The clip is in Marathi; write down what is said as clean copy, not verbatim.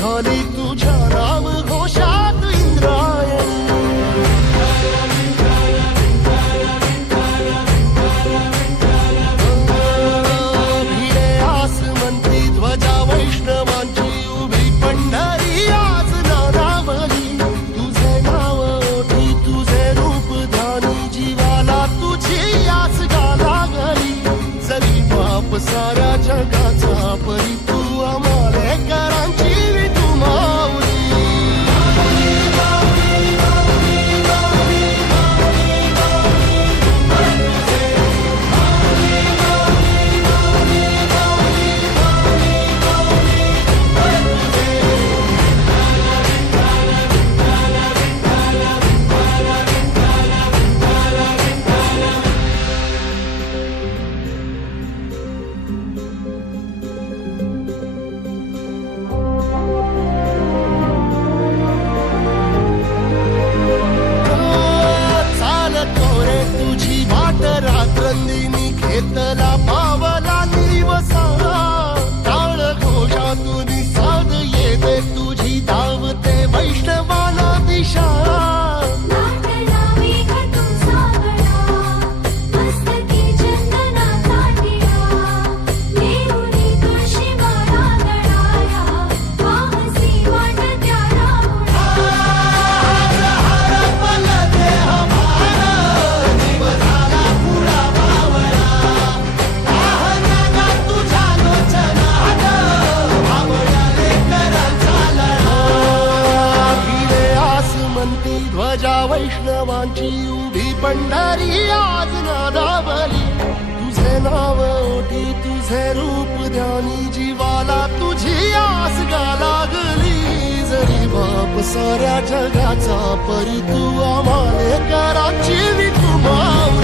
निघाली तुझ्या नाम घोषात इंद्रायणी. भिडे आसमंती ध्वजा वैष्णवांची उभी पंढरी आज नानावली. तुझे नाव ओठी तुझे रूप ध्यानी जीवाला तुझी आस गा लागली. जरी बाप साऱ्या जगाचा परी तू आमालेकरांची विठू माऊली. रात्रंदिनी घेतला पावला दिवसा. टाळ घोषातून साध येते तुझी धावते वैष्णवाला दिशा. ध्वजा वैष्णवांची उभी पंढरी आज नादावली. तुझे नाव ओठी तुझे रूप ध्यानी जीवाला तुझी आस गा लागली. जरी बाप साऱ्या जगाचा परी तू आमालेकरांची विठू माऊली.